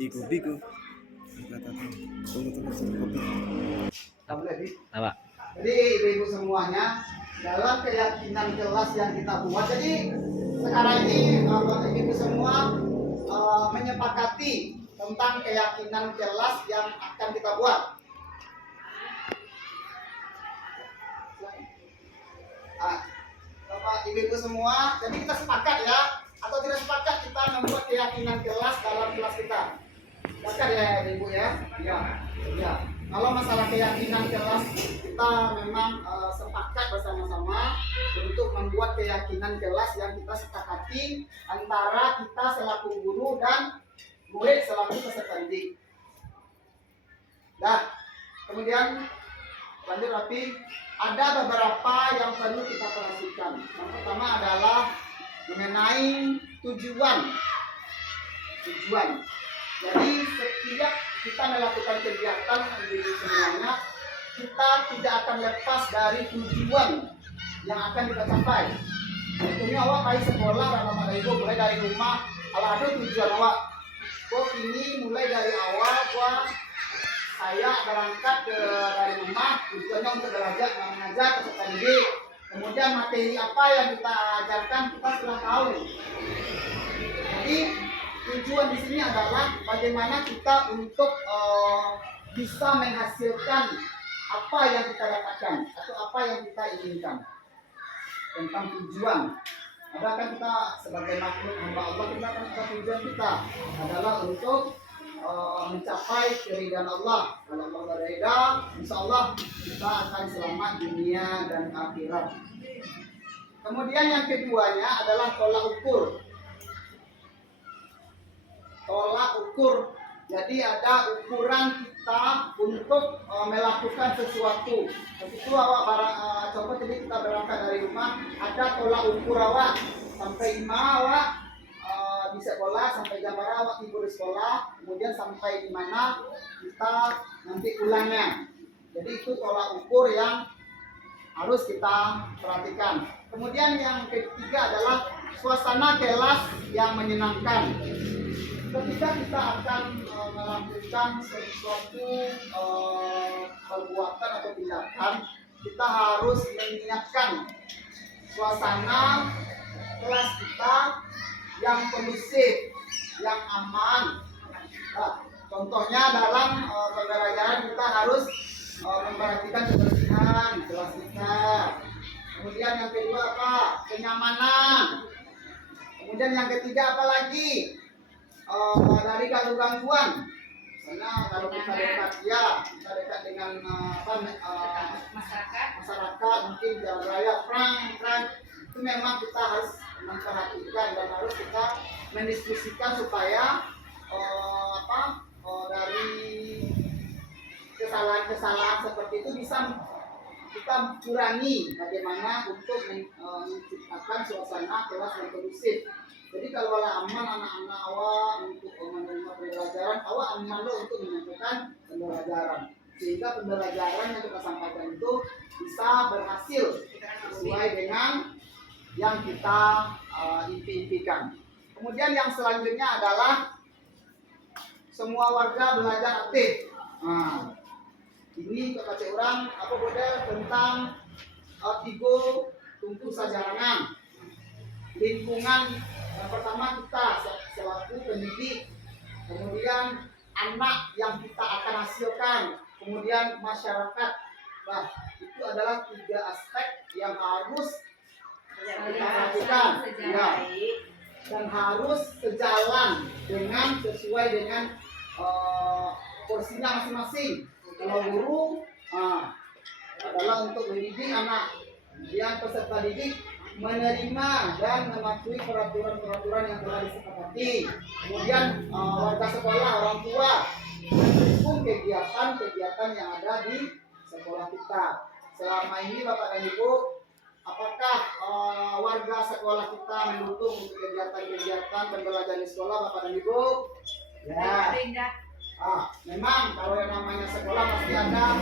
Iku kata tunggu kopi. Apa? Jadi ibu-ibu semuanya dalam keyakinan kelas yang kita buat. Jadi sekarang ini ibu-ibu semua menyepakati tentang keyakinan kelas yang akan kita buat. Bapak ibu-ibu semua, jadi kita sepakat ya, atau tidak sepakat kita membuat keyakinan kelas dalam kelas kita. Sepakat ya ibu ya? Ya. Kalau masalah keyakinan kelas kita memang sepakat bersama-sama untuk membuat keyakinan kelas yang kita sepakati antara kita selaku guru dan murid selaku peserta didik. Nah, kemudian lanjut Rapi, ada beberapa yang perlu kita perhatikan. Yang pertama adalah mengenai tujuan. Jadi setiap kita melakukan kegiatan di semuanya, kita tidak akan lepas dari tujuan yang akan kita capai. Contohnya awak pergi sekolah dalam ada ibu mulai dari rumah, kalau ada tujuan awak. Kok ini mulai dari awal saya berangkat dari rumah tujuannya untuk belajar mengajar peserta didik. Kemudian materi apa yang kita ajarkan kita sudah tahu. Jadi tujuan di sini adalah bagaimana kita untuk bisa menghasilkan apa yang kita dapatkan atau apa yang kita inginkan. Tentang tujuan, adalah kita sebagai makhluk hamba Allah, kita akan tujuan kita adalah untuk mencapai keridhaan Allah. Kalau Allah bereda, insya Allah kita akan selamat dunia dan akhirat. Kemudian yang keduanya adalah tolak ukur. Jadi ada ukuran kita untuk melakukan sesuatu. Begitu awak coba tadi kita berangkat dari rumah, ada tolak ukur awak sampai 5 awak di sekolah, sampai jam berapa awak tidur di sekolah, kemudian sampai di mana kita nanti pulangnya. Jadi itu tolak ukur yang harus kita perhatikan. Kemudian yang ketiga adalah suasana kelas yang menyenangkan. Ketika kita akan melakukan sesuatu perbuatan atau tindakan, kita harus menyiapkan suasana kelas kita yang kondusif, yang aman. Nah, contohnya dalam pembelajaran kita harus memperhatikan kebersihan kelas kita. Kemudian yang kedua apa? Kenyamanan. Kemudian yang ketiga apa lagi? Dari gangguan. Karena kalau kita dekat dengan masyarakat mungkin jalan raya perang itu memang kita harus memperhatikan dan harus kita mendiskusikan supaya dari kesalahan seperti itu bisa kita kurangi bagaimana untuk menciptakan suasana kelas yang kondusif. Jadi kalau aman anak-anak awak untuk menerima pembelajaran, awak aman lo untuk menyampaikan pembelajaran. Sehingga pembelajaran yang kita sampaikan itu bisa berhasil sesuai dengan yang kita impikan. Kemudian yang selanjutnya adalah semua warga belajar aktif. Nah, ini kata orang apa model tentang tigo tungku sajarangan lingkungan. Yang pertama kita selaku pendidik, kemudian anak yang kita akan hasilkan, kemudian masyarakat. Nah, itu adalah 3 aspek yang harus kita perhatikan ya, dan harus sejalan dengan sesuai dengan porsinya masing-masing. Kalau guru adalah untuk mendidik anak, kemudian peserta didik menerima dan mematuhi peraturan-peraturan yang telah disepakati. Kemudian warga sekolah, orang tua mendukung kegiatan-kegiatan yang ada di sekolah kita. Selama ini Bapak dan Ibu, apakah warga sekolah kita mendukung untuk kegiatan-kegiatan pembelajaran di sekolah Bapak dan Ibu? Ya. Memang kalau yang namanya sekolah pasti ada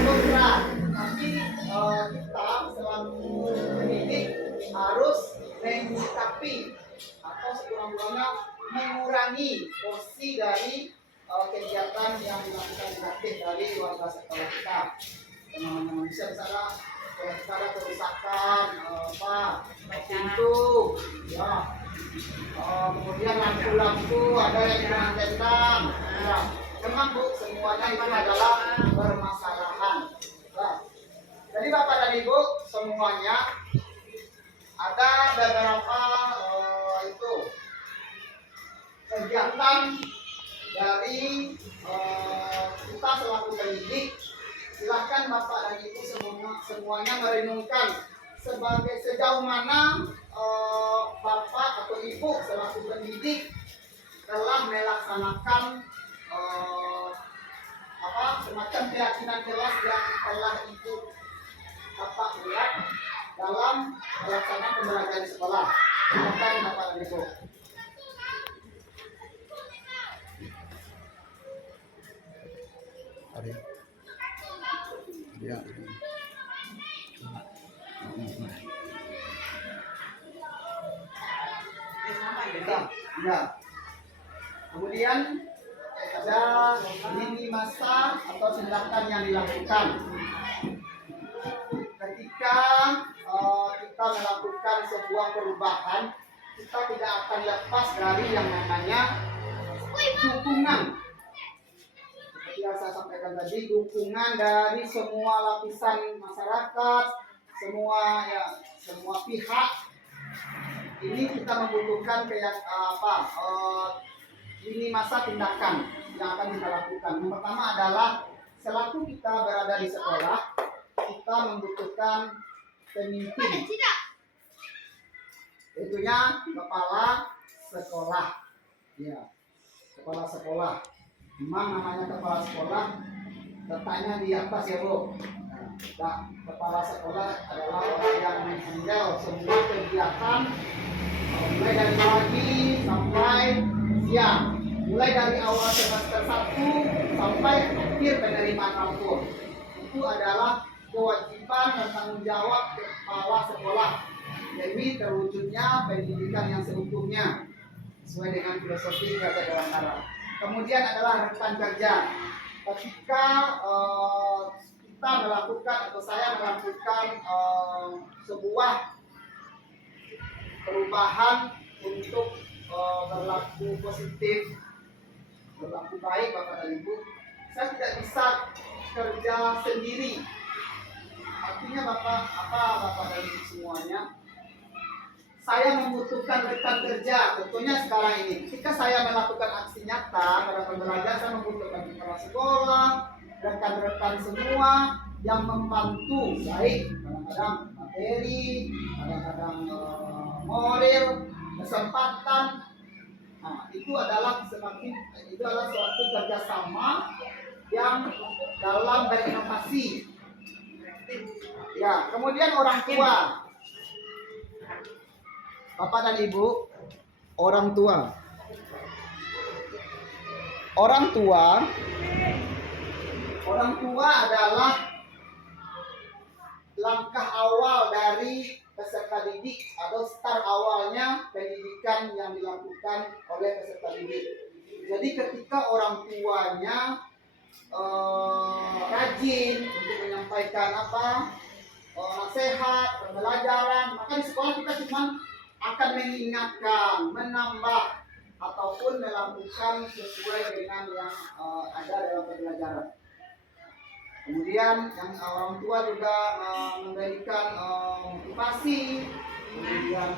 program, tapi kita selaku pendidik harus menyikapi atau sekurang-kurangnya mengurangi porsi dari kegiatan yang dilakukan didaktif dari warga sekolah kita. Teman-teman bisa misalnya kita ada kerusakan pintu, ya. Kemudian lampu-lampu ada yang dengan tendang, ya. Memang Bu, semuanya itu adalah permasalahan. Nah, jadi Bapak dan Ibu semuanya ada beberapa itu kegiatan dari kita selaku pendidik. Silakan Bapak dan Ibu semuanya merenungkan sejauh mana Bapak atau Ibu selaku pendidik telah melaksanakan semacam keyakinan kelas yang telah Ibu Bapak buat dalam melaksanakan pembelajaran di sekolah. Silakan Bapak dan Ibu. Ya. Ya. Kemudian ada lini masa atau tindakan yang dilakukan ketika kita melakukan sebuah perubahan. Kita tidak akan lepas dari yang namanya dukungan. Seperti yang saya sampaikan tadi, dukungan dari semua lapisan masyarakat, semua pihak. Ini kita membutuhkan ini masa tindakan yang akan kita lakukan. Yang pertama adalah selaku kita berada di sekolah, kita membutuhkan pemimpin. Itunya kepala sekolah. Ya, kepala sekolah. Memang namanya kepala sekolah, letaknya di atas ya Bu. Nah, kepala sekolah adalah orang yang menghandle semua kegiatan mulai dari pagi sampai siang, mulai dari awal semester 1 sampai akhir penerimaan rapor. Itu adalah kewajiban dan tanggung jawab kepala sekolah. Jadi terwujudnya pendidikan yang seutuhnya sesuai dengan filosofi Gajah Dewantara. Kemudian adalah rekan kerja. Ketika kita melakukan atau saya melakukan sebuah perubahan untuk berlaku positif, berlaku baik Bapak dan Ibu, saya tidak bisa kerja sendiri. Artinya Bapak dan Ibu semuanya, saya membutuhkan rekan kerja. Tentunya sekarang ini, ketika saya melakukan aksi nyata pada pembelajaran, saya membutuhkan kepala sekolah, rekan-rekan semua yang membantu, baik kadang-kadang materi, kadang-kadang moral, kesempatan. Nah, itu adalah suatu kerjasama yang dalam berinovasi. Ya, kemudian orang tua, Bapak dan Ibu, orang tua adalah langkah awal dari peserta didik atau start awalnya pendidikan yang dilakukan oleh peserta didik. Jadi ketika orang tuanya rajin untuk menyampaikan nasihat, pembelajaran, maka di sekolah kita cuma akan mengingatkan, menambah, ataupun melakukan sesuai dengan yang ada dalam pembelajaran. Kemudian yang orang tua juga memberikan motivasi, kemudian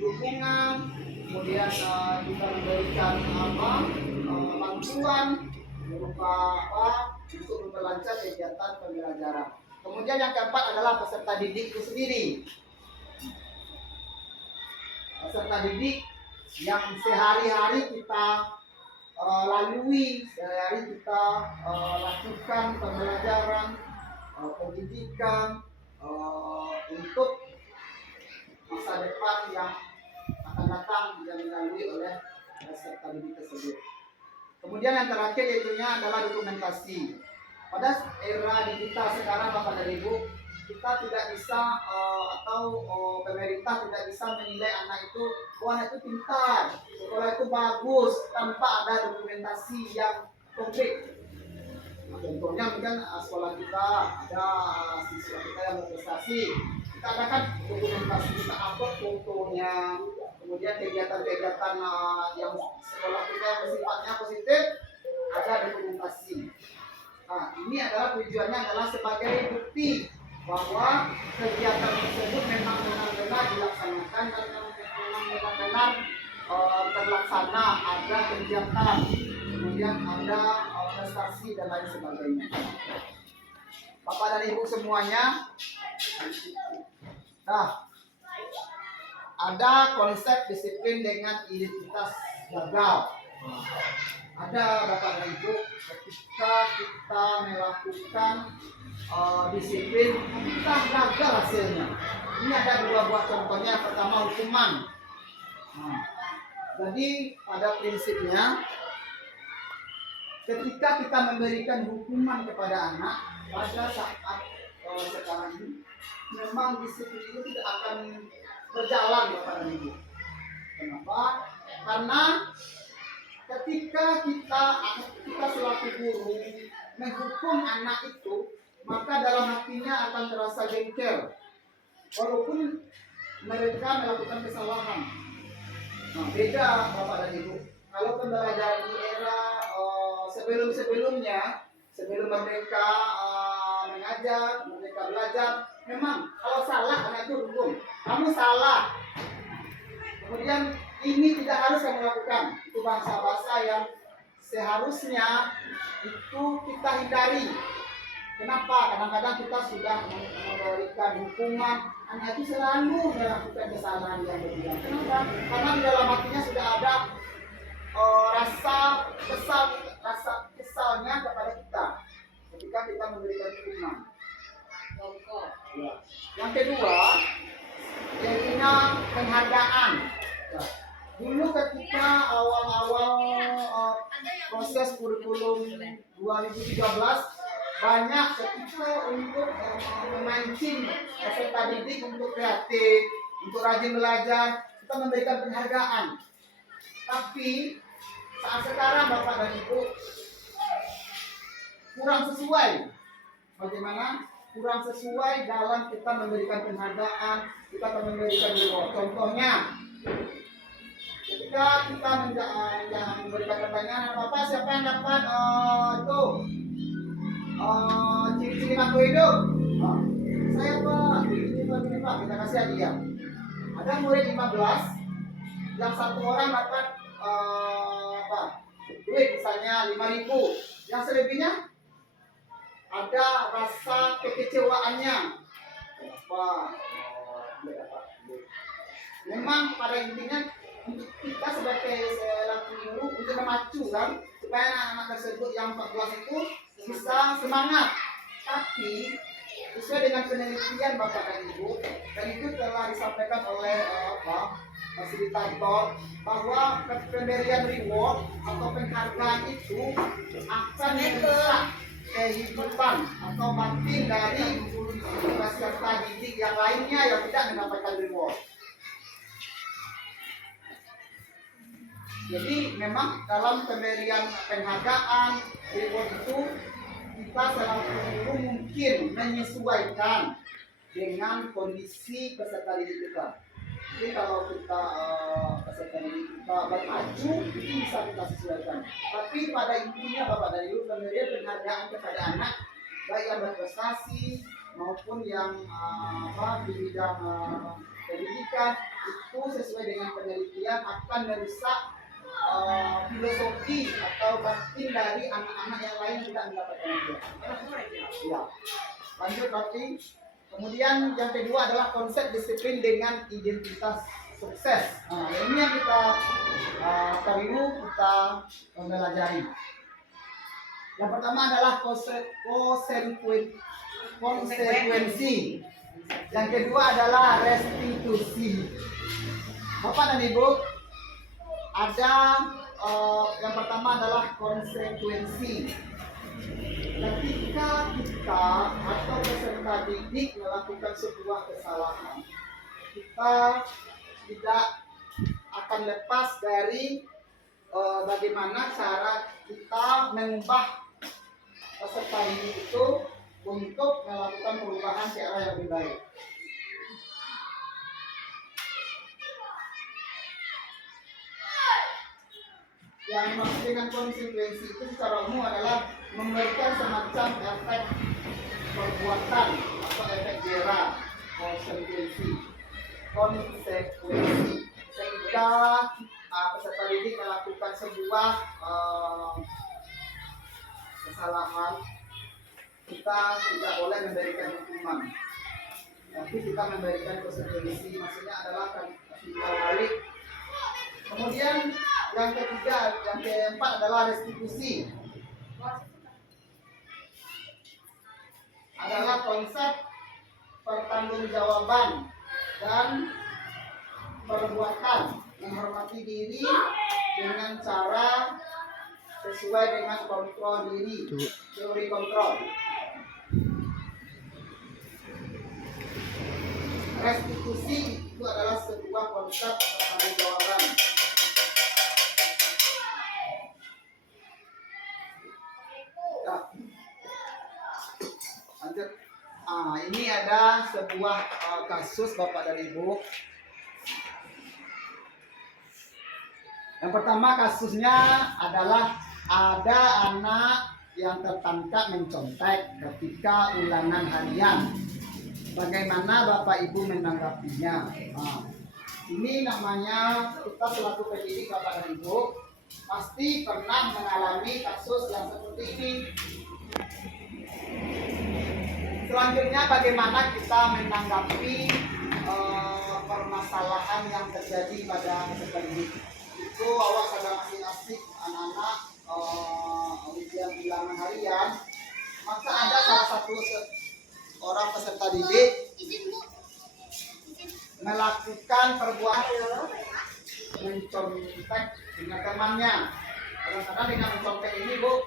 dukungan, kemudian juga memberikan bantuan berupa untuk memperlancar kegiatan pembelajaran. Kemudian yang keempat adalah peserta didik itu sendiri. Peserta didik yang sehari-hari kita lalui, sehari-hari kita lakukan pembelajaran, pendidikan untuk masa depan yang akan datang yang dilalui oleh peserta didik tersebut. Kemudian yang terakhir yaitunya adalah dokumentasi. Pada era digital sekarang Bapak dan Ibu, kita tidak bisa pemerintah tidak bisa menilai anak itu, anak itu pintar, sekolah itu bagus tanpa ada dokumentasi yang konkret. Nah, contohnya mungkin sekolah kita ada siswa kita yang berprestasi, kita adakan dokumentasi, kita upload fotonya, kemudian kegiatan-kegiatan yang sekolah kita yang bersifatnya positif ada dokumentasi. Nah, ini adalah tujuannya adalah sebagai bukti bahwa kegiatan tersebut memang benar-benar dilaksanakan dan memang benar-benar terlaksana, ada kegiatan, kemudian ada prestasi dan lain sebagainya. Bapak dan Ibu semuanya, nah, ada konsep disiplin dengan identitas gagal. Ada Bapak dan Ibu, ketika kita melakukan disiplin, kita gagal hasilnya. Ini ada dua buah contohnya. Yang pertama hukuman. Nah, jadi pada prinsipnya, ketika kita memberikan hukuman kepada anak pada saat sekarang ini, memang disiplin itu tidak akan berjalan Bapak dan Ibu. Kenapa? Karena ketika kita selaku guru menghukum anak itu, maka dalam hatinya akan terasa jengkel walaupun mereka melakukan kesalahan. Nah, beda Bapak dan Ibu. Kalau pembelajaran di era sebelum-sebelumnya, sebelum mereka mengajar, mereka belajar, memang kalau salah anak itu hukum. Kamu salah. Kemudian ini tidak harus kamu lakukan. Itu bahasa-bahasa yang seharusnya itu kita hindari. Kenapa? Kadang-kadang kita sudah memberikan hukuman, anak itu selalu melakukan kesalahan yang berbeda. Kenapa? Karena di dalam hatinya sudah ada rasa kesalnya kepada kita ketika kita memberikan hukuman. Ya. Yang kedua, yaitu penghargaan. Ya. Dulu ketika awal-awal proses kurikulum 2013, banyak ketika untuk memancing peserta didik untuk kreatif, untuk rajin belajar, kita memberikan penghargaan. Tapi saat sekarang Bapak dan Ibu kurang sesuai. Bagaimana? Kurang sesuai dalam kita memberikan penghargaan, kita memberikan reward. Contohnya, ketika kita memberikan pertanyaan, Bapak siapa yang dapat ciri-ciri mampu hidup? Saya Pak, ini Pak, kita kasih hadiah. Ada murid 15, yang satu orang dapat duit misalnya 5.000, yang selebihnya ada rasa kekecewaannya. Memang pada intinya kita sebagai selaku guru untuk memacu kan, supaya anak-anak tersebut yang 14 itu bisa semangat. Tapi sesuai dengan penelitian Bapak dan Ibu, dan itu telah disampaikan oleh fasilitator, bahwa pemberian reward atau penghargaan itu akan merusak kehidupan atau batin dari peserta didik yang lainnya yang tidak mendapatkan reward. Jadi memang dalam pemberian penghargaan reward itu kita selalu mungkin menyesuaikan dengan kondisi peserta didik kita. Jadi kalau kita peserta didik kita bermaju, itu bisa kita sesuaikan. Tapi pada intinya Bapak dan Ibu, pemberian penghargaan kepada anak baik yang berprestasi maupun yang di bidang pendidikan itu sesuai dengan penelitian akan merusak filosofi atau batin dari anak-anak yang lain tidak mendapatkan itu. Ya. Lanjut berarti. Kemudian yang kedua adalah konsep disiplin dengan identitas sukses. Nah, ini yang kita perlu kita pelajari. Yang pertama adalah konsekuensi. Yang kedua adalah restitusi. Bapak dan Ibu, ada yang pertama adalah konsekuensi. ketika kita atau peserta didik melakukan sebuah kesalahan, kita tidak akan lepas dari bagaimana cara kita mengubah peserta didik itu untuk melakukan perubahan ke arah yang lebih baik. Yang dimaksud dengan konsekuensi itu secara umum adalah memberikan semacam efek perbuatan atau efek jera. Konsekuensi sehingga peserta didik melakukan sebuah kesalahan, kita tidak boleh memberikan hukuman, tapi kita memberikan konsekuensi, maksudnya adalah timbal balik. Kemudian yang ketiga, yang keempat adalah restitusi. Adalah konsep pertanggungjawaban dan perbuatan menghormati diri dengan cara sesuai dengan kontrol diri, teori kontrol. Restitusi itu adalah sebuah konsep pertanggungjawaban. Lanjut. Ini ada sebuah kasus Bapak dan Ibu. Yang pertama kasusnya adalah ada anak yang tertangkap mencontek ketika ulangan harian. Bagaimana Bapak Ibu menanggapinya? Ini namanya kita selaku pendidik Bapak dan Ibu pasti pernah mengalami kasus yang seperti ini. Selanjutnya bagaimana kita menanggapi permasalahan yang terjadi pada peserta didik. Itu awal sedang masih anak-anak ujian bilangan harian, maka ada salah satu orang peserta didik melakukan perbuatan mencontek dengan temannya. Kadang-kadang dengan mencontek ini Bu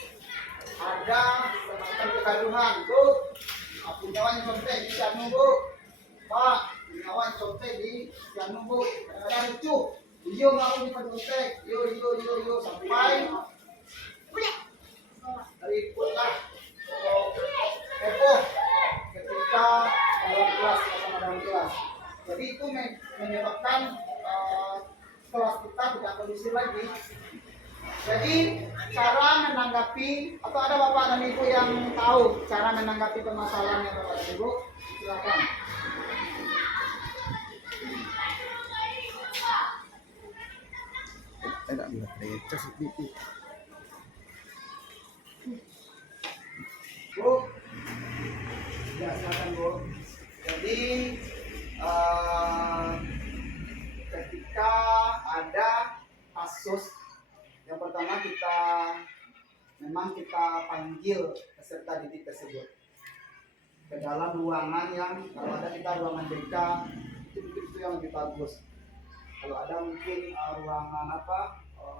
ada semacam kegaduhan. Bu, aku nyawa yang contek di sianu Bu, Pak nyawa yang contek di sianu Bu, kadang-kadang lucu. Yo mau dicontek, yo sampai ributlah heboh ketika dalam kelas. Jadi itu menyebabkan kelas kita tidak kondusif lagi. Jadi cara menanggapi, atau ada Bapak dan Ibu yang tahu cara menanggapi permasalahan yang Bapak dan Ibu, silakan. Tidak boleh cas pipi. Bu, ya silakan Bu. Jadi ketika ada kasus yang pertama memang kita panggil peserta didik tersebut ke dalam ruangan yang kalau ada kita ruangan BK itu yang lebih bagus. Kalau ada mungkin ruangan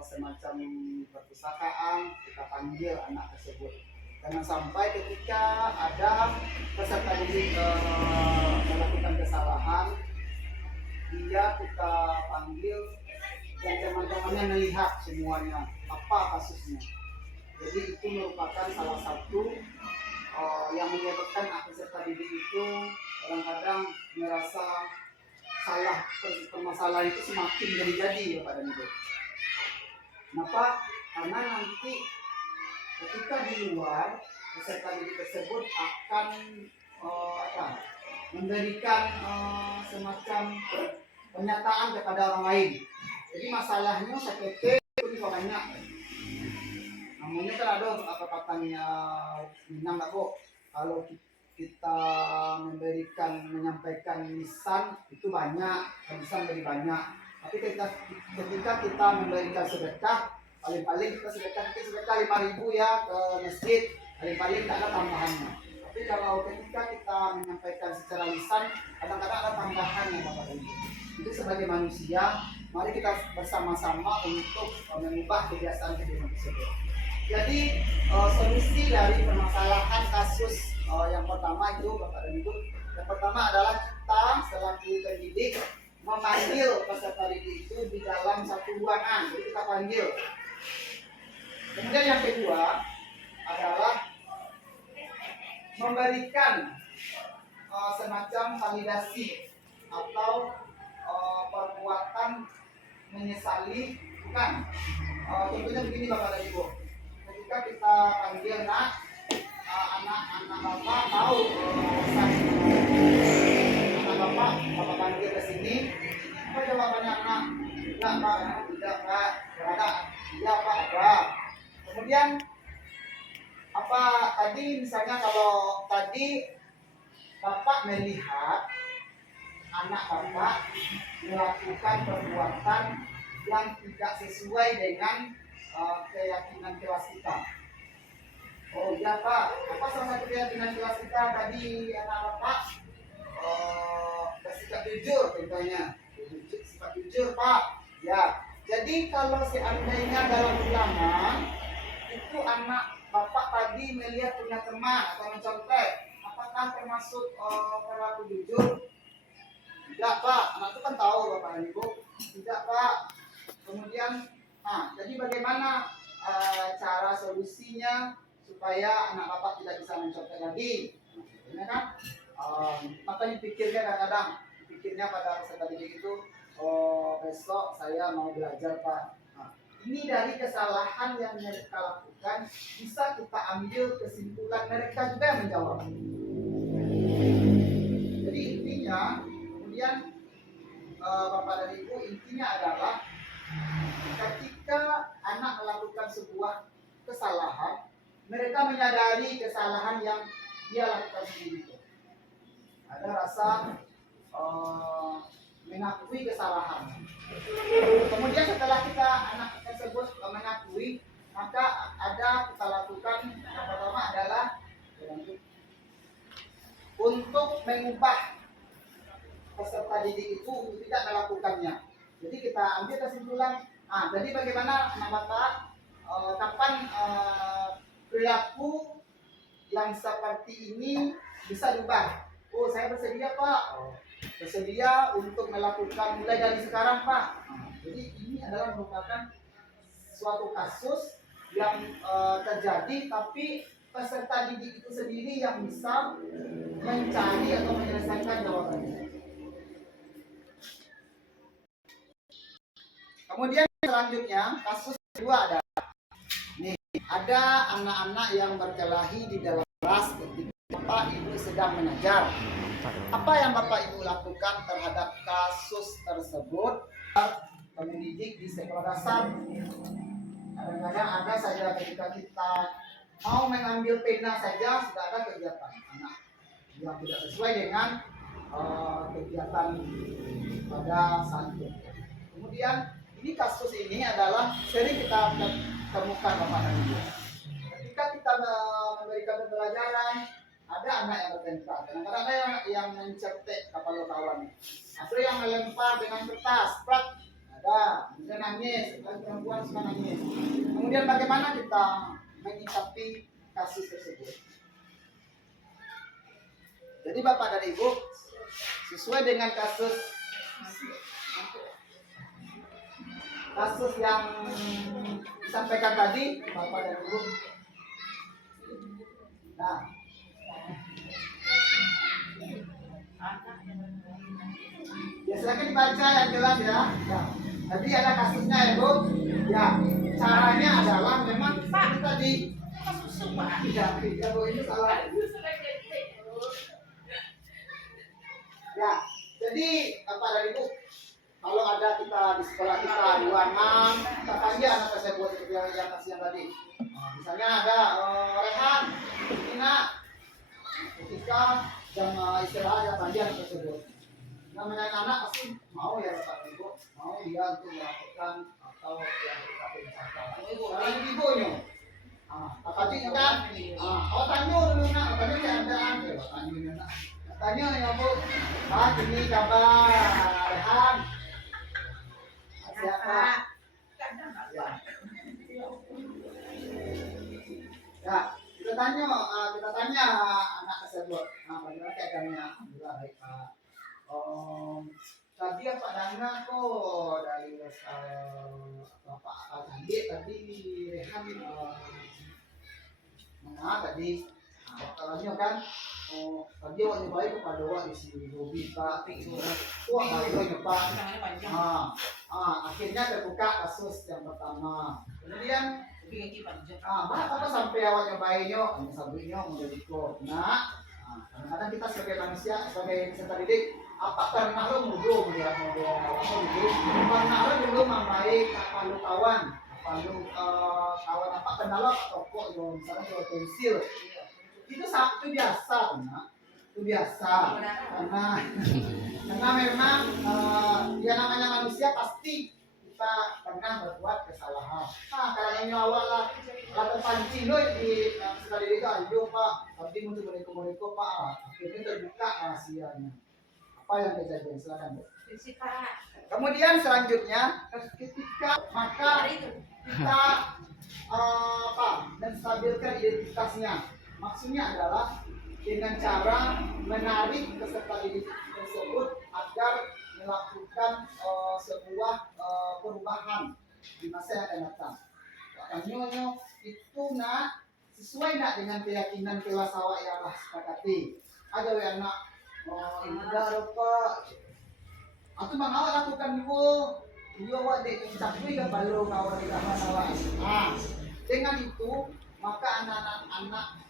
semacam perpustakaan, kita panggil anak tersebut. Jangan sampai ketika ada peserta didik melakukan kesalahan, dia kita panggil dan teman-temannya melihat semuanya apa kasusnya. Jadi itu merupakan salah satu yang menyebabkan peserta didik itu kadang-kadang merasa salah, permasalahan itu semakin jadi-jadi ya Pak dan Ibu. Kenapa? Karena nanti ketika di luar peserta didik tersebut akan memberikan semacam pernyataan kepada orang lain. Jadi masalahnya SPT itu banyak. Namanya kan ada apa katanya Minang nggak kok. Kalau kita menyampaikan lisan itu banyak, lisan lebih banyak. Tapi ketika kita memberikan sedekah, paling-paling kita sedekah 5.000 ya ke masjid, paling-paling tak ada tambahannya. Tapi kalau ketika kita menyampaikan secara lisan, kadang-kadang ada tambahannya Bapak Ibu. Jadi sebagai manusia, mari kita bersama-sama untuk mengubah kebiasaan tersebut. Jadi solusi dari permasalahan kasus yang pertama itu Bapak dan Ibu, yang pertama adalah kita selaku pendidik memanggil peserta didik itu di dalam satu ruangan, jadi kita panggil. Kemudian yang kedua adalah memberikan semacam validasi atau perbuatan menyesali, bukan. Contohnya begini Bapak dan Ibu, ketika kita panggil anak-anak Bapak tahu Bapak panggil ke sini, apa jawabannya anak? Tidak Pak, tidak Pak, ada, iya Pak, ada. Kemudian apa tadi misalnya kalau tadi Bapak melihat anak Bapak melakukan perbuatan yang tidak sesuai dengan keyakinan kelas kita. Oh iya Pak, apa salah satu keyakinan kelas kita tadi anak Bapak bersikap jujur contohnya, sifat jujur Pak. Ya, jadi kalau seandainya dalam ulangan itu anak Bapak tadi melihat punya teman atau mencontek, apakah termasuk perilaku jujur? Tidak Pak, anak itu kan tahu Bapak dan Ibu. Tidak Pak. Kemudian, jadi bagaimana cara solusinya supaya anak Bapak tidak bisa mencontek lagi? Ini kan, makanya pikirnya kadang-kadang, pikirnya pada peserta didik itu, besok saya mau belajar Pak. Ini dari kesalahan yang mereka lakukan bisa kita ambil kesimpulan mereka juga yang menjawab. Jadi intinya, kemudian Bapak dan Ibu, intinya adalah ketika anak melakukan sebuah kesalahan, mereka menyadari kesalahan yang dia lakukan sendiri. Ada rasa mengakui kesalahan. Kemudian setelah kita anak tersebut mengakui, maka ada kita lakukan yang pertama adalah untuk mengubah peserta didik itu untuk tidak melakukannya. Jadi kita ambil kesimpulan. Jadi bagaimana anak Bapak kapan perilaku yang seperti ini bisa diubah? Oh, saya bersedia Pak. Bersedia untuk melakukan mulai dari sekarang Pak. Jadi ini adalah merupakan suatu kasus yang terjadi, tapi peserta didik itu sendiri yang bisa mencari atau menyelesaikan jawabannya. Kemudian selanjutnya kasus kedua adalah ada anak-anak yang berkelahi di dalam kelas ketika Bapak Ibu sedang mengajar. Apa yang Bapak Ibu lakukan terhadap kasus tersebut? Pendidik di sekolah dasar. Kadang-kadang ada saja ketika kita mau mengambil pena saja sudah ada kegiatan anak yang tidak sesuai dengan kegiatan pada saat itu. Kemudian ini kasus ini adalah sering kita temukan Bapak dan Ibu. Ketika kita memberikan pembelajaran, ada anak yang bertengkar. Kadang-kadang ada yang mencetek kapal kawan. Ada yang melempar dengan kertas, prak. Ada, kemudian nangis, perempuan suka nangis. Kemudian bagaimana kita menyikapi kasus tersebut? Jadi Bapak dan Ibu, sesuai dengan kasus yang disampaikan tadi Bapak dan Ibu. Nah, ya silakan dibaca yang jelas ya. Jadi ada kasusnya ya Bu. Ya, caranya adalah memang itu tadi. Ya Bu, ini salah. Ya, jadi Bapak dan Ibu, kalau ada kita di sekolah kita di ruangan, kita panggil anak tersebut seperti yang kasihan tadi. Misalnya ada Rehan, Ina, ketika jam istirahat ada panggil anak tersebut. Namanya anak pasti mau ya Bapak Ibu, mau dia untuk melakukan atau yang kita perintahkan. Karena ini ibunya. Bapak Cik kan, tanya dulu nak, tanya keadaan, ya Bapak tanya nak. Tanya ya Bu, Pak ini kabar Rehan. Siapa? Ya. Ya, kita tanya anak tersebut. Nah, bagaimana keadaannya? Alhamdulillah baik Pak. Tadi Pak Dana kok dari Bapak Candi tadi Rehan mana tadi kalahnya kan tadi awak nyobain kepada awak di sini hobi Pak wah baik Pak akhirnya terbuka kasus yang pertama kemudian apa sampai awak nyobainnya sabrinya menjadi kok kadang-kadang kita sebagai manusia sebagai peserta didik apa pernah lo dulu melihat model apa dulu pernah lo dulu membaik kalau kawan kalau kawan apa kenal apa toko yo misalnya jual pensil itu biasa itu biasa karena memang dia namanya manusia pasti kita pernah berbuat kesalahan. Kalau yang awal lah terpancing loh di sekali itu ayo Pak tapi untuk mereka Pak akhirnya terbuka rahasianya apa yang kejadian silakan Bu. Kemudian selanjutnya ketika maka kita menstabilkan identitasnya. Maksudnya adalah dengan cara menarik peserta didik tersebut agar melakukan sebuah perubahan di masa yang akan datang. Makanya itu sesuai dengan keyakinan kelas awak yang lah sepakati. Ada yang enggak Pak. Aku mau lakukan dulu. Dia awak dek cakui ke balu kawan di kamar awak. Dengan itu maka anak-anak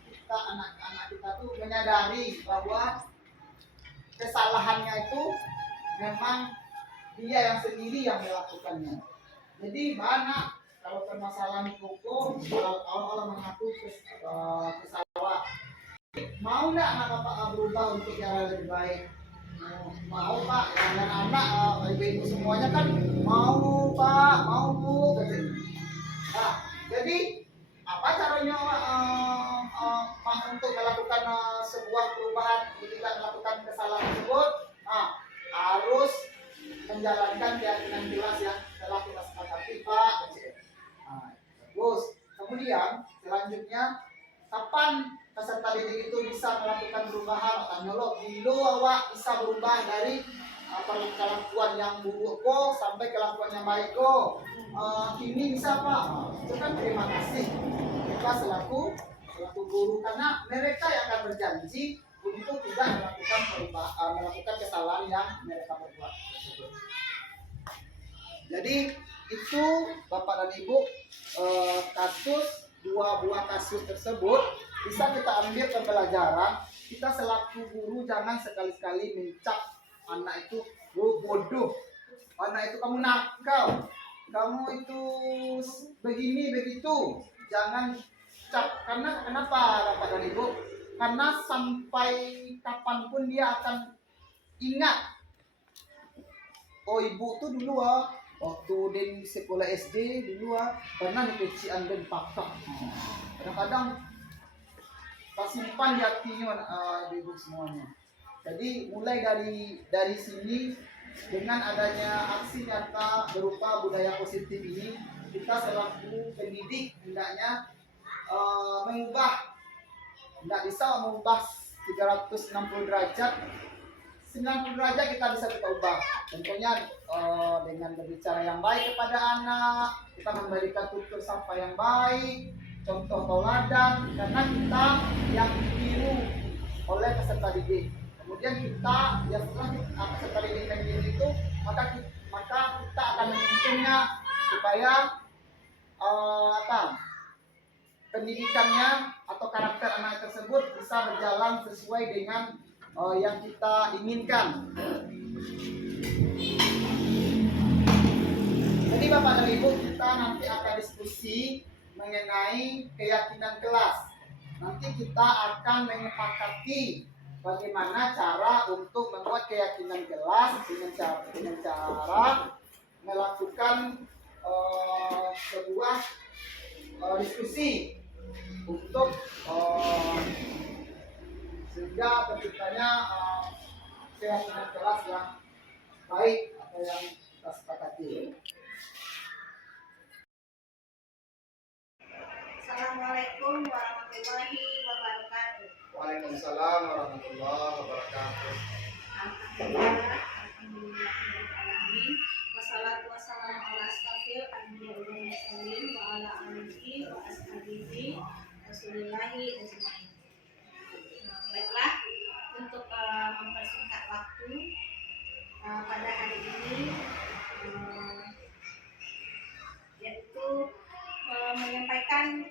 kita tuh menyadari bahwa kesalahannya itu memang dia yang sendiri yang melakukannya. Jadi mana kalau permasalahan hukum orang mengaku kesalahan mau nggak anak bapak berubah untuk yang lebih baik? Mau Pak, dan anak ibu semuanya kan mau Pak, mau Bu katanya. Nah, jadi apa caranya untuk melakukan sebuah perubahan tidak melakukan kesalahan tersebut? Harus menjalankan keyakinan jelas yang telah kita sepakati Pak. Terus kemudian selanjutnya kapan peserta didik itu bisa melakukan perubahan? Tanyolok dulu awak bisa berubah dari kelakuan yang buruk kok sampai kelakuan yang baik kok. Kini bisa Pak. Itu kan terima kasih kita selaku guru karena mereka yang akan berjanji untuk tidak melakukan melakukan kesalahan yang mereka perbuat tersebut. Jadi itu Bapak dan Ibu dua buah kasus tersebut bisa kita ambil pembelajaran. Kita selaku guru jangan sekali-kali mencap anak itu bodoh, anak itu kamu nakal, kamu itu begini begitu. Jangan cap karena kenapa Bapak dan Ibu? Karena sampai kapanpun dia akan ingat. Oh ibu tuh dulu waktu di sekolah SD dulu pernah dikecian dan pakak. Kadang-kadang tak simpan di hatinya ibu semuanya. Jadi mulai dari sini dengan adanya aksi nyata berupa budaya positif ini kita selaku pendidik hendaknya tidak bisa mengubah 360 derajat. 90 derajat kita ubah. Tentunya dengan berbicara yang baik kepada anak, kita memberikan tutur sapa yang baik, contoh tauladan, karena kita yang ditiru oleh peserta didik. Kemudian kita yang setelah peserta didik itu, maka kita akan menuntunnya supaya pendidikannya atau karakter anak tersebut bisa berjalan sesuai dengan yang kita inginkan. Jadi Bapak dan Ibu, kita nanti akan diskusi mengenai keyakinan kelas. Nanti kita akan menyepakati bagaimana cara untuk membuat keyakinan kelas dengan cara melakukan sebuah diskusi untuk sehingga terciptanya keyakinan kelas yang baik atau yang kita sepakati. Assalamualaikum warahmatullahi warahmatullahi wabarakatuh. Waalaikumsalam warahmatullahi wabarakatuh. Alhamdulillahirrahmanirrahim. Wassalatu wassalamu ala asrofil anbiya'i wal mursalin wa ala alihi wa ashabihi rasulillahi ajmain. Baiklah, untuk mempersingkat waktu pada hari ini yaitu menyampaikan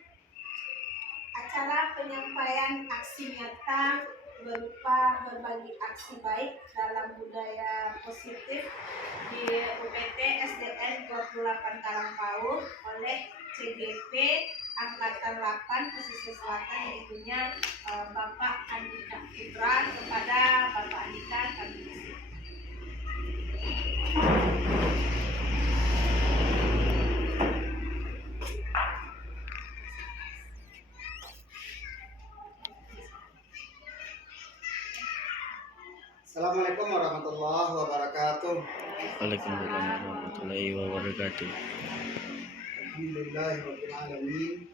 acara penyampaian aksi nyata berupa berbagi aksi baik dalam budaya positif di UPT SDN 28 Karangpaut oleh CGP Angkatan 8 Pesisir Selatan, yaitunya Bapak Andika Putra. Kepada Bapak Andika kami persilakan. Assalamualaikum warahmatullahi wabarakatuh. Waalaikumsalam warahmatullahi wabarakatuh. Alhamdulillahirabbil alamin.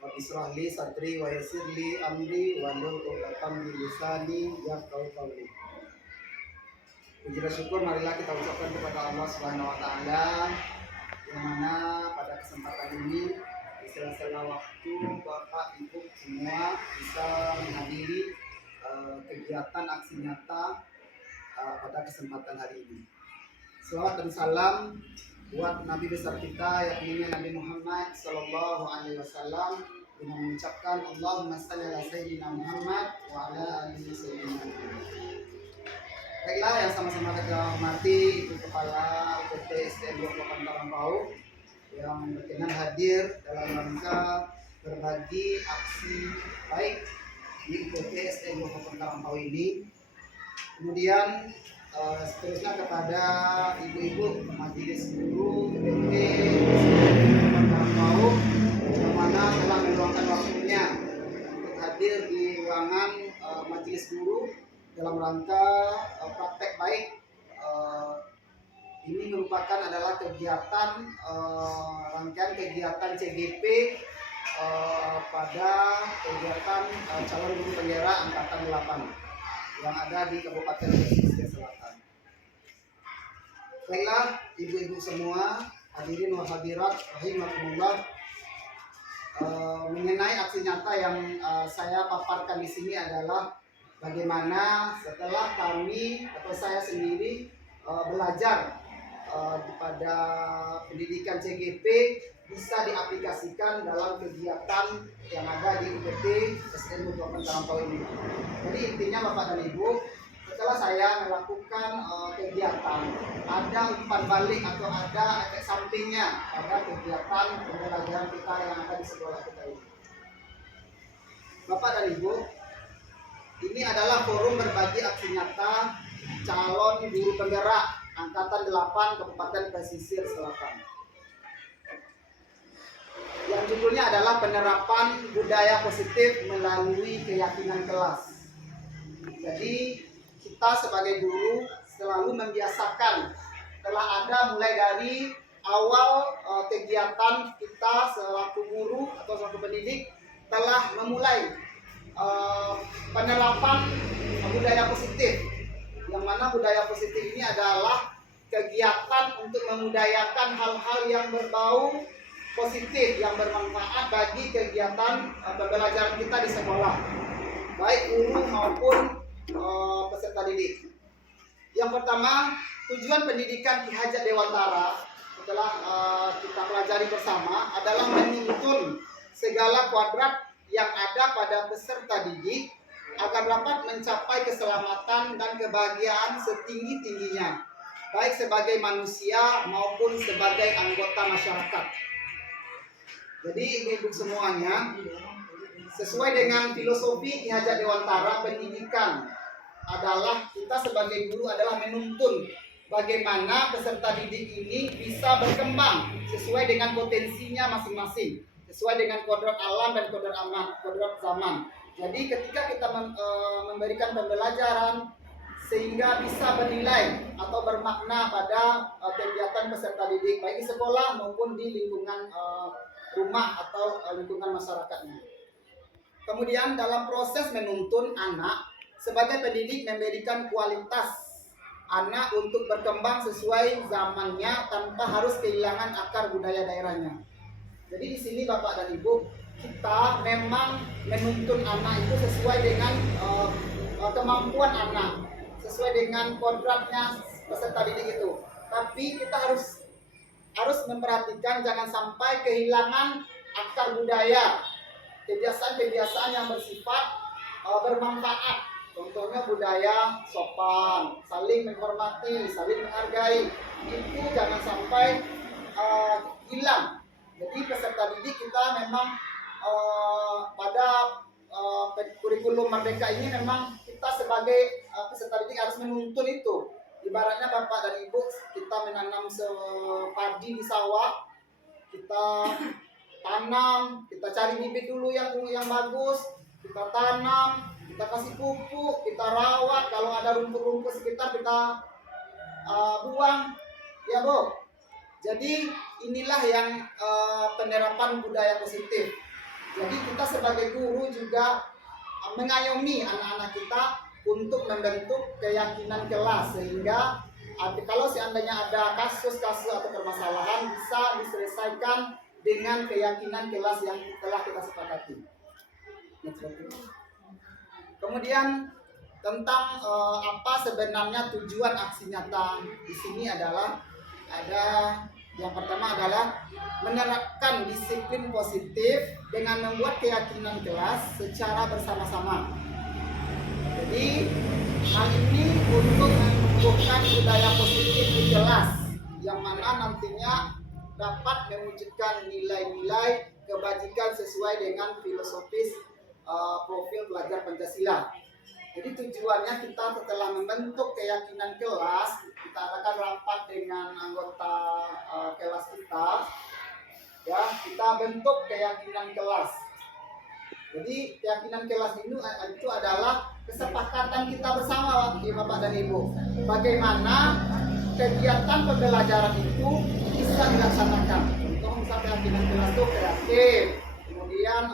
Rabbi shrah li sadri wa yassir li amri wahlul 'uqdatam min lisani yafqahu qawli. Puji dan syukur marilah kita ucapkan kepada Allah Subhanahu wa taala, yang mana pada kesempatan ini di sela-sela waktu Bapak Ibu semua bisa menghadiri kegiatan aksi nyata pada kesempatan hari ini. Selawat dan salam buat Nabi besar kita, yakni Nabi Muhammad Sallallahu Alaihi Wasallam, dengan mengucapkan Allahumma salli ala Sayyidina Muhammad wa ala alihi Sayyidina Muhammad. Baiklah, yang sama-sama kita hormati Ibu Kepala UPT SDN 28 Karangpaut yang berkenan hadir dalam rangka berbagi aksi baik di UPT SDN 28 Karangpaut ini. Kemudian seterusnya kepada ibu-ibu majelis guru UPT SDN 28 Karangpaut yang mana telah meluangkan waktunya untuk hadir di ruangan majelis guru dalam rangka praktek baik. Ini merupakan adalah kegiatan rangkaian kegiatan CGP pada kegiatan calon guru bendera angkatan 8 yang ada di Kabupaten Pesisir Selatan. Baiklah, ibu-ibu semua, hadirin wa hadirat rahimakumullah, mengenai aksi nyata yang saya paparkan di sini adalah bagaimana setelah kami atau saya sendiri belajar pada pendidikan CGP bisa diaplikasikan dalam kegiatan yang ada di UPT SDN 28 Karangpaut ini. Jadi intinya Bapak dan Ibu, setelah saya melakukan kegiatan, ada umpan balik atau ada efek sampingnya pada kegiatan pembelajaran kita yang ada di sekolah kita ini. Bapak dan Ibu, ini adalah forum berbagi aksi nyata calon guru penggerak angkatan 8 Kabupaten Pesisir Selatan. Yang judulnya adalah penerapan budaya positif melalui keyakinan kelas. Jadi kita sebagai guru selalu membiasakan, telah ada mulai dari awal kegiatan kita selaku guru atau selaku pendidik telah memulai penerapan budaya positif, yang mana budaya positif ini adalah kegiatan untuk memudayakan hal-hal yang berbau positif yang bermanfaat bagi kegiatan pembelajaran kita di sekolah, baik guru maupun peserta didik. Yang pertama, tujuan pendidikan Ki Hajat Dewantara setelah kita pelajari bersama adalah menuntun segala kuadrat yang ada pada peserta didik agar dapat mencapai keselamatan dan kebahagiaan setinggi-tingginya, baik sebagai manusia maupun sebagai anggota masyarakat. Jadi ibu-ibu semuanya, sesuai dengan filosofi Ki Hajat Dewantara, pendidikan adalah kita sebagai guru adalah menuntun bagaimana peserta didik ini bisa berkembang sesuai dengan potensinya masing-masing, sesuai dengan kodrat alam dan kodrat zaman. Jadi ketika kita memberikan pembelajaran sehingga bisa bernilai atau bermakna pada kegiatan peserta didik baik di sekolah maupun di lingkungan rumah atau lingkungan masyarakatnya. Kemudian dalam proses menuntun anak, sebagai pendidik memberikan kualitas anak untuk berkembang sesuai zamannya tanpa harus kehilangan akar budaya daerahnya. Jadi di sini Bapak dan Ibu, kita memang menuntun anak itu sesuai dengan kemampuan anak, sesuai dengan kodratnya peserta didik itu. Tapi kita harus memperhatikan jangan sampai kehilangan akar budaya, kebiasaan-kebiasaan yang bersifat bermanfaat. Contohnya budaya sopan, saling menghormati, saling menghargai. Itu jangan sampai hilang. Jadi peserta didik kita memang pada kurikulum Merdeka ini memang kita sebagai peserta didik harus menuntun itu. Ibaratnya Bapak dan Ibu, kita menanam padi di sawah, kita tanam, kita cari bibit dulu yang bagus, kita tanam, kita kasih pupuk, kita rawat, kalau ada rumput-rumput sekitar kita buang, ya Bu. Jadi inilah yang penerapan budaya positif. Jadi kita sebagai guru juga mengayomi anak-anak kita untuk membentuk keyakinan kelas, sehingga kalau seandainya ada kasus-kasus atau permasalahan bisa diselesaikan dengan keyakinan kelas yang telah kita sepakati. Kemudian tentang apa sebenarnya tujuan aksi nyata di sini adalah ada yang pertama adalah menerapkan disiplin positif dengan membuat keyakinan kelas secara bersama-sama. Jadi hal ini untuk menumbuhkan budaya positif di kelas yang mana nantinya dapat mewujudkan nilai-nilai kebajikan sesuai dengan filosofis profil pelajar Pancasila. Jadi tujuannya kita setelah membentuk keyakinan kelas, kita akan rapat dengan anggota kelas kita, ya kita bentuk keyakinan kelas. Jadi keyakinan kelas itu adalah kesepakatan kita bersama Bapak dan Ibu. Bagaimana kegiatan pembelajaran itu bisa dilaksanakan. Contoh misalnya keyakinan kelas itu kreatif, kemudian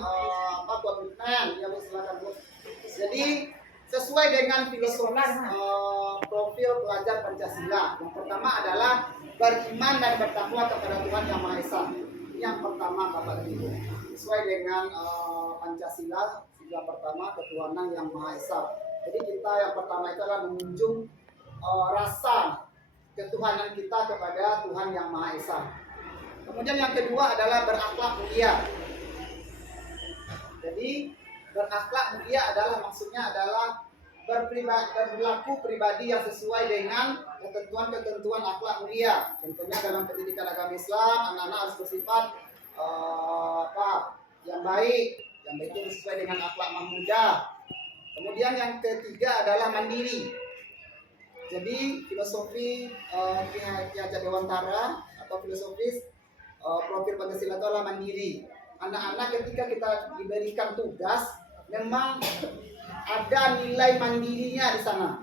komitmen, ya Bu, silakan Bu. Jadi sesuai dengan filosofi profil pelajar Pancasila. Yang pertama adalah beriman dan bertakwa kepada Tuhan Yang Maha Esa. Ini yang pertama Bapak dan Ibu. Sesuai dengan Pancasila, sila pertama ketuhanan Yang Maha Esa. Jadi kita yang pertama itu adalah menunjung rasa ketuhanan kita kepada Tuhan Yang Maha Esa. Kemudian yang kedua adalah berakhlak mulia. Jadi berakhlak mulia adalah maksudnya adalah berlaku pribadi yang sesuai dengan ketentuan-ketentuan akhlak mulia. Contohnya dalam pendidikan agama Islam, anak-anak harus bersifat yang baik itu sesuai dengan akhlak mahmudah. Kemudian yang ketiga adalah mandiri. Jadi filosofi Ki Hajar Dewantara atau filosofis profil Pancasila itu adalah mandiri. Anak-anak ketika kita diberikan tugas memang ada nilai mandirinya di sana.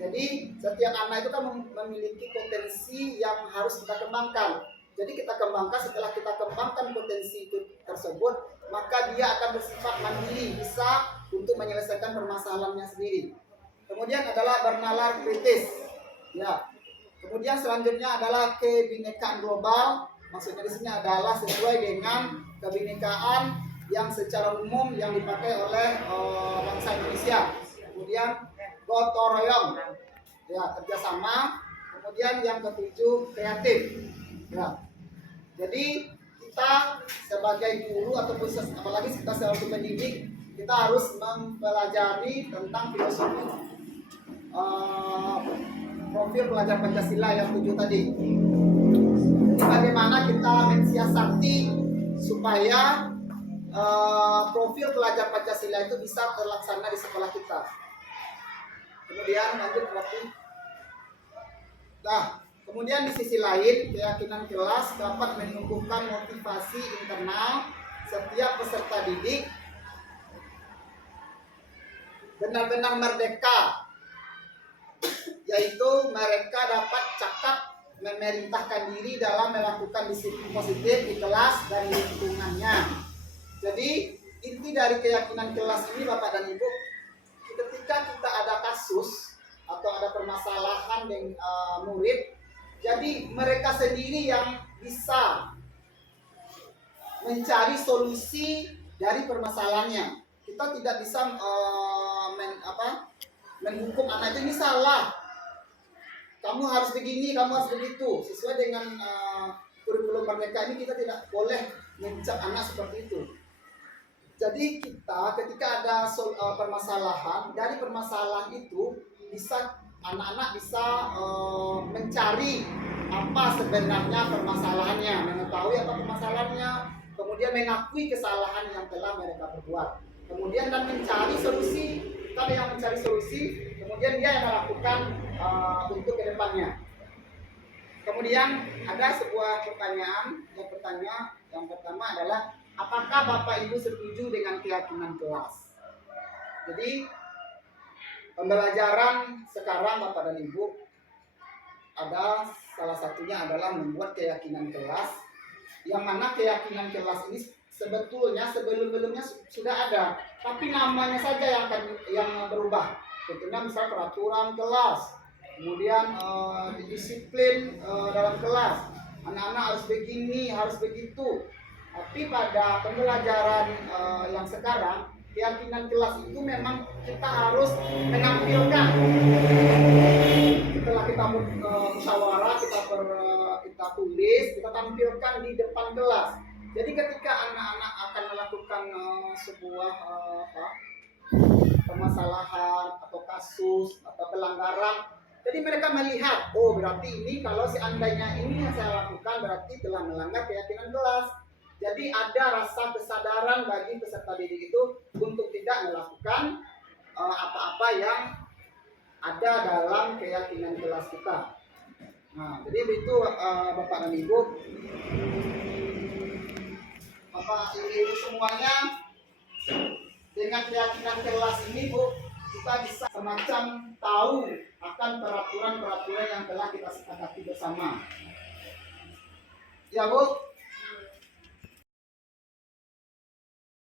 Jadi setiap anak itu kan memiliki potensi yang harus kita kembangkan. Jadi kita kembangkan, setelah kita kembangkan potensi itu tersebut, maka dia akan bersifat mandiri, bisa untuk menyelesaikan permasalahannya sendiri. Kemudian adalah bernalar kritis. Ya. Kemudian selanjutnya adalah kebinekaan global. Maksudnya di sini adalah sesuai dengan kebinekaan yang secara umum yang dipakai oleh bangsa Indonesia. Kemudian gotong royong, ya kerjasama. Kemudian yang ketujuh kreatif. Ya. Jadi kita sebagai guru ataupun apalagi kita sebagai pendidik, kita harus mempelajari tentang filosofi profil pelajar Pancasila yang 7 tadi. Bagaimana kita mensiasati supaya profil pelajar Pancasila itu bisa terlaksana di sekolah kita. Kemudian lanjut berarti. Kemudian di sisi lain, keyakinan kelas dapat menumbuhkan motivasi internal setiap peserta didik benar-benar merdeka, yaitu mereka dapat cakap memerintahkan diri dalam melakukan disiplin positif di kelas dan lingkungannya. Jadi inti inti dari keyakinan kelas ini Bapak dan Ibu, ketika kita ada kasus atau ada permasalahan dengan murid, jadi mereka sendiri yang bisa mencari solusi dari permasalahannya. Kita tidak bisa menghukum anaknya, ini salah, kamu harus begini, kamu harus begitu. Sesuai dengan kurikulum Merdeka ini kita tidak boleh mencap anak seperti itu. Jadi kita ketika ada permasalahan, dari permasalahan itu bisa anak-anak bisa mencari apa sebenarnya permasalahannya, mengetahui apa permasalahannya, kemudian mengakui kesalahan yang telah mereka perbuat, kemudian dan mencari solusi. Kita yang mencari solusi, kemudian dia yang melakukan untuk kedepannya. Kemudian ada sebuah pertanyaan yang pertama adalah, apakah Bapak Ibu setuju dengan keyakinan kelas? Jadi pembelajaran sekarang Bapak dan Ibu ada salah satunya adalah membuat keyakinan kelas, yang mana keyakinan kelas ini sebetulnya sebelum-belumnya sudah ada, tapi namanya saja yang berubah. Tentunya misal peraturan kelas, kemudian disiplin dalam kelas, anak-anak harus begini, harus begitu. Tapi pada pembelajaran yang sekarang, keyakinan kelas itu memang kita harus menampilkan. Setelah kita musyawarah, kita tulis, kita tampilkan di depan kelas. Jadi ketika anak-anak akan melakukan sebuah permasalahan atau kasus atau pelanggaran, jadi mereka melihat, oh berarti ini kalau seandainya ini yang saya lakukan berarti telah melanggar keyakinan kelas. Jadi ada rasa kesadaran bagi peserta didik itu untuk tidak melakukan apa-apa yang ada dalam keyakinan kelas kita. Nah, jadi itu Bapak dan Ibu. Bapak Ibu semuanya, dengan keyakinan kelas ini Bu, kita bisa semacam tahu akan peraturan-peraturan yang telah kita sepakati bersama. Ya Bu.